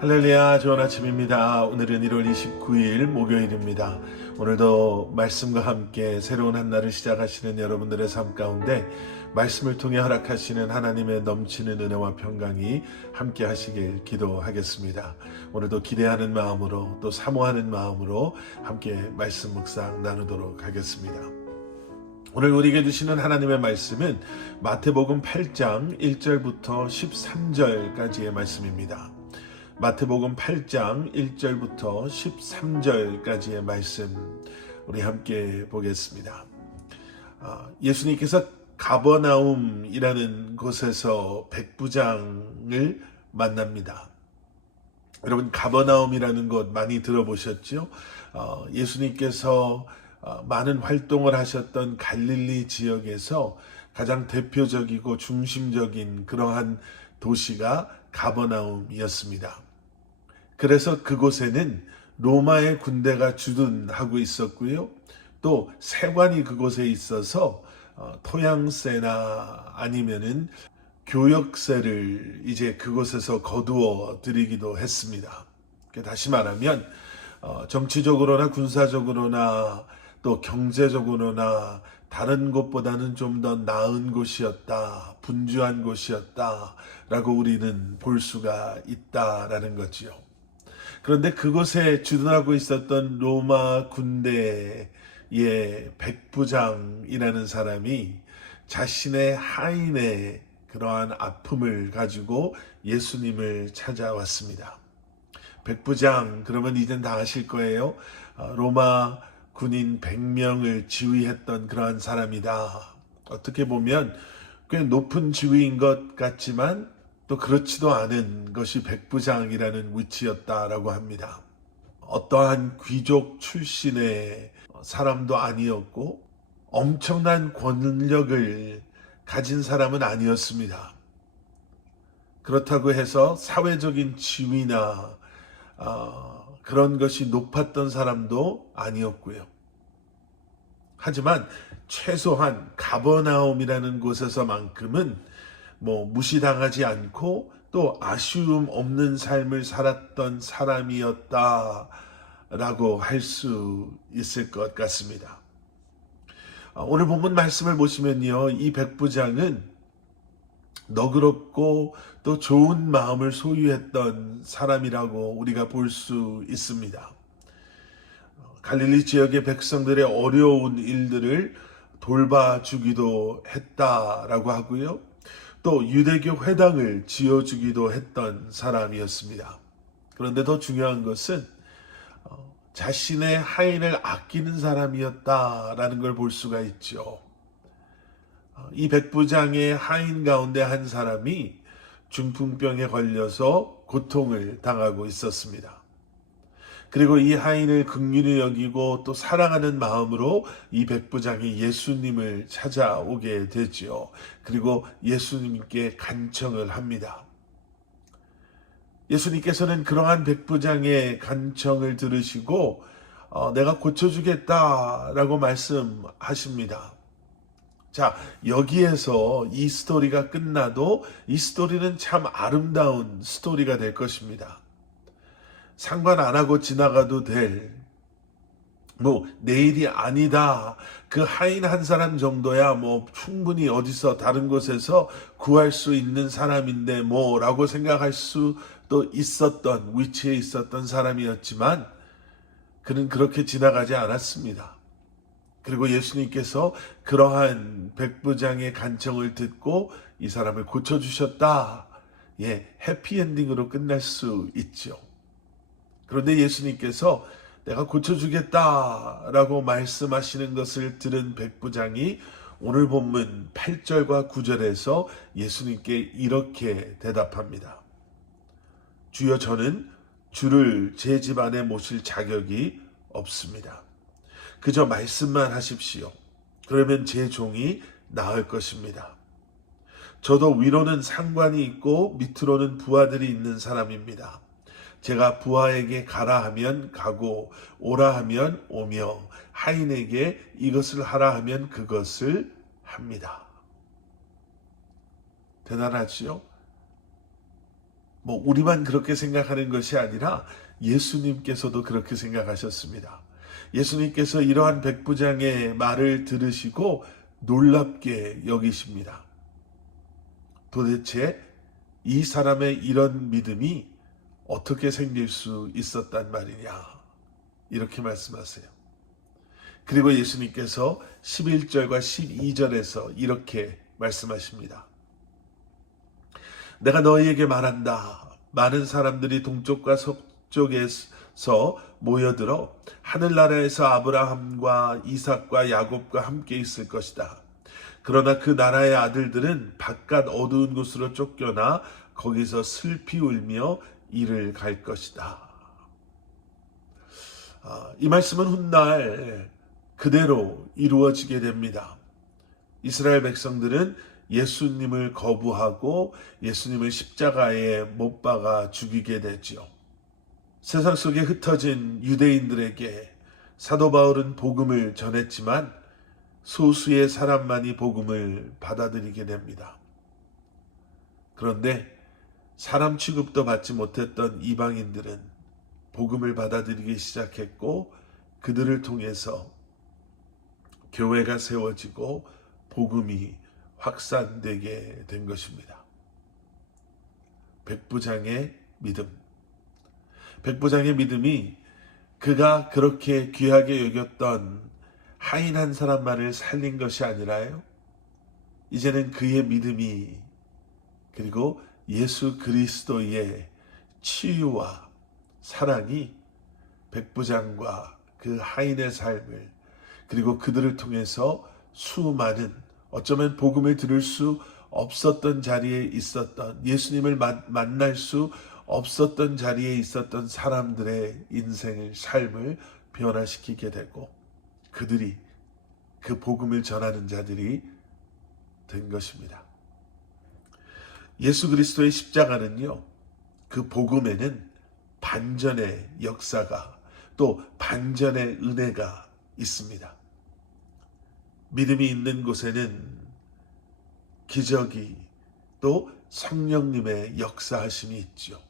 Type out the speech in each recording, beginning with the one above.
할렐루야, 좋은 아침입니다. 오늘은 1월 29일 목요일입니다. 오늘도 말씀과 함께 새로운 한 날을 시작하시는 여러분들의 삶 가운데 말씀을 통해 허락하시는 하나님의 넘치는 은혜와 평강이 함께 하시길 기도하겠습니다. 오늘도 기대하는 마음으로 또 사모하는 마음으로 함께 말씀 묵상 나누도록 하겠습니다. 오늘 우리에게 주시는 하나님의 말씀은 마태복음 8장 1절부터 13절까지의 말씀입니다. 마태복음 8장 1절부터 13절까지의 말씀 우리 함께 보겠습니다. 예수님께서 가버나움이라는 곳에서 백부장을 만납니다. 여러분, 가버나움이라는 곳 많이 들어보셨죠? 예수님께서 많은 활동을 하셨던 갈릴리 지역에서 가장 대표적이고 중심적인 그러한 도시가 가버나움이었습니다. 그래서 그곳에는 로마의 군대가 주둔하고 있었고요. 또 세관이 그곳에 있어서 토양세나 아니면은 교역세를 이제 그곳에서 거두어 들이기도 했습니다. 다시 말하면 정치적으로나 군사적으로나 또 경제적으로나 다른 곳보다는 좀 더 나은 곳이었다, 분주한 곳이었다라고 우리는 볼 수가 있다라는 거지요. 그런데 그곳에 주둔하고 있었던 로마 군대의 백부장이라는 사람이 자신의 하인의 그러한 아픔을 가지고 예수님을 찾아왔습니다. 백부장, 그러면 이젠 다 아실 거예요. 로마 군인 100명을 지휘했던 그러한 사람이다. 어떻게 보면 꽤 높은 지위인 것 같지만 또 그렇지도 않은 것이 백부장이라는 위치였다라고 합니다. 어떠한 귀족 출신의 사람도 아니었고 엄청난 권력을 가진 사람은 아니었습니다. 그렇다고 해서 사회적인 지위나 그런 것이 높았던 사람도 아니었고요. 하지만 최소한 가버나움이라는 곳에서만큼은 무시당하지 않고 또 아쉬움 없는 삶을 살았던 사람이었다라고 할 수 있을 것 같습니다. 오늘 본문 말씀을 보시면요, 이 백부장은 너그럽고 또 좋은 마음을 소유했던 사람이라고 우리가 볼 수 있습니다. 갈릴리 지역의 백성들의 어려운 일들을 돌봐주기도 했다라고 하고요. 또 유대교 회당을 지어주기도 했던 사람이었습니다. 그런데 더 중요한 것은 자신의 하인을 아끼는 사람이었다라는 걸 볼 수가 있죠. 이 백부장의 하인 가운데 한 사람이 중풍병에 걸려서 고통을 당하고 있었습니다. 그리고 이 하인을 긍휼히 여기고 또 사랑하는 마음으로 이 백부장이 예수님을 찾아오게 되지요. 그리고 예수님께 간청을 합니다. 예수님께서는 그러한 백부장의 간청을 들으시고 내가 고쳐주겠다라고 말씀하십니다. 자, 여기에서 이 스토리가 끝나도 이 스토리는 참 아름다운 스토리가 될 것입니다. 상관 안 하고 지나가도 될, 내일이 아니다. 그 하인 한 사람 정도야 충분히 어디서 다른 곳에서 구할 수 있는 사람인데 라고 생각할 수도 있었던, 위치에 있었던 사람이었지만 그는 그렇게 지나가지 않았습니다. 그리고 예수님께서 그러한 백부장의 간청을 듣고 이 사람을 고쳐주셨다. 해피엔딩으로 끝날 수 있죠. 그런데 예수님께서 내가 고쳐주겠다라고 말씀하시는 것을 들은 백부장이 오늘 본문 8절과 9절에서 예수님께 이렇게 대답합니다. 주여, 저는 주를 제 집 안에 모실 자격이 없습니다. 그저 말씀만 하십시오. 그러면 제 종이 나을 것입니다. 저도 위로는 상관이 있고 밑으로는 부하들이 있는 사람입니다. 제가 부하에게 가라 하면 가고 오라 하면 오며 하인에게 이것을 하라 하면 그것을 합니다. 대단하지요? 뭐 우리만 그렇게 생각하는 것이 아니라 예수님께서도 그렇게 생각하셨습니다. 예수님께서 이러한 백부장의 말을 들으시고 놀랍게 여기십니다. 도대체 이 사람의 이런 믿음이 어떻게 생길 수 있었단 말이냐, 이렇게 말씀하세요. 그리고 예수님께서 11절과 12절에서 이렇게 말씀하십니다. 내가 너희에게 말한다. 많은 사람들이 동쪽과 서쪽에서 모여들어 하늘나라에서 아브라함과 이삭과 야곱과 함께 있을 것이다. 그러나 그 나라의 아들들은 바깥 어두운 곳으로 쫓겨나 거기서 슬피 울며 이를 갈 것이다. 이 말씀은 훗날 그대로 이루어지게 됩니다. 이스라엘 백성들은 예수님을 거부하고 예수님을 십자가에 못 박아 죽이게 되죠. 세상 속에 흩어진 유대인들에게 사도 바울은 복음을 전했지만 소수의 사람만이 복음을 받아들이게 됩니다. 그런데 사람 취급도 받지 못했던 이방인들은 복음을 받아들이기 시작했고 그들을 통해서 교회가 세워지고 복음이 확산되게 된 것입니다. 백부장의 믿음. 백부장의 믿음이 그가 그렇게 귀하게 여겼던 하인 한 사람만을 살린 것이 아니라요, 이제는 그의 믿음이 그리고 예수 그리스도의 치유와 사랑이 백부장과 그 하인의 삶을 그리고 그들을 통해서 수많은, 어쩌면 복음을 들을 수 없었던 자리에 있었던, 예수님을 만날 수 없었던 자리에 있었던 사람들의 인생을, 삶을 변화시키게 되고 그들이 그 복음을 전하는 자들이 된 것입니다. 예수 그리스도의 십자가는요, 그 복음에는 반전의 역사가, 또 반전의 은혜가 있습니다. 믿음이 있는 곳에는 기적이, 또 성령님의 역사하심이 있죠.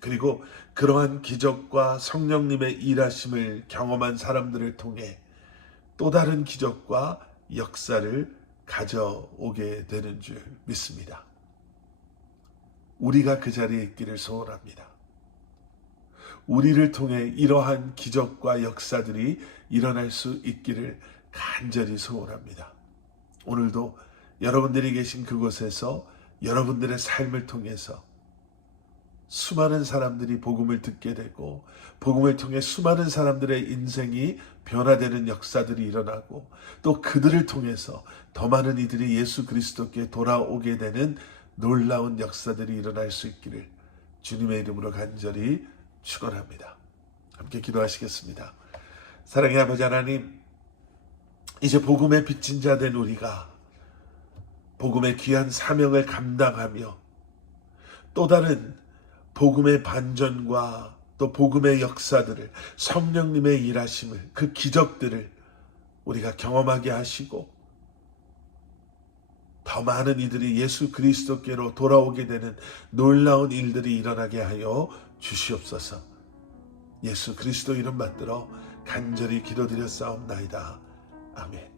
그리고 그러한 기적과 성령님의 일하심을 경험한 사람들을 통해 또 다른 기적과 역사를 가져오게 되는 줄 믿습니다. 우리가 그 자리에 있기를 소원합니다. 우리를 통해 이러한 기적과 역사들이 일어날 수 있기를 간절히 소원합니다. 오늘도 여러분들이 계신 그곳에서 여러분들의 삶을 통해서 수많은 사람들이 복음을 듣게 되고 복음을 통해 수많은 사람들의 인생이 변화되는 역사들이 일어나고 또 그들을 통해서 더 많은 이들이 예수 그리스도께 돌아오게 되는 놀라운 역사들이 일어날 수 있기를 주님의 이름으로 간절히 축원합니다. 함께 기도하시겠습니다. 사랑의 아버지 하나님, 이제 복음의 빚진 자 된 우리가 복음의 귀한 사명을 감당하며 또 다른 복음의 반전과 또 복음의 역사들을, 성령님의 일하심을, 그 기적들을 우리가 경험하게 하시고 더 많은 이들이 예수 그리스도께로 돌아오게 되는 놀라운 일들이 일어나게 하여 주시옵소서. 예수 그리스도 이름 받들어 간절히 기도드렸사옵나이다. 아멘.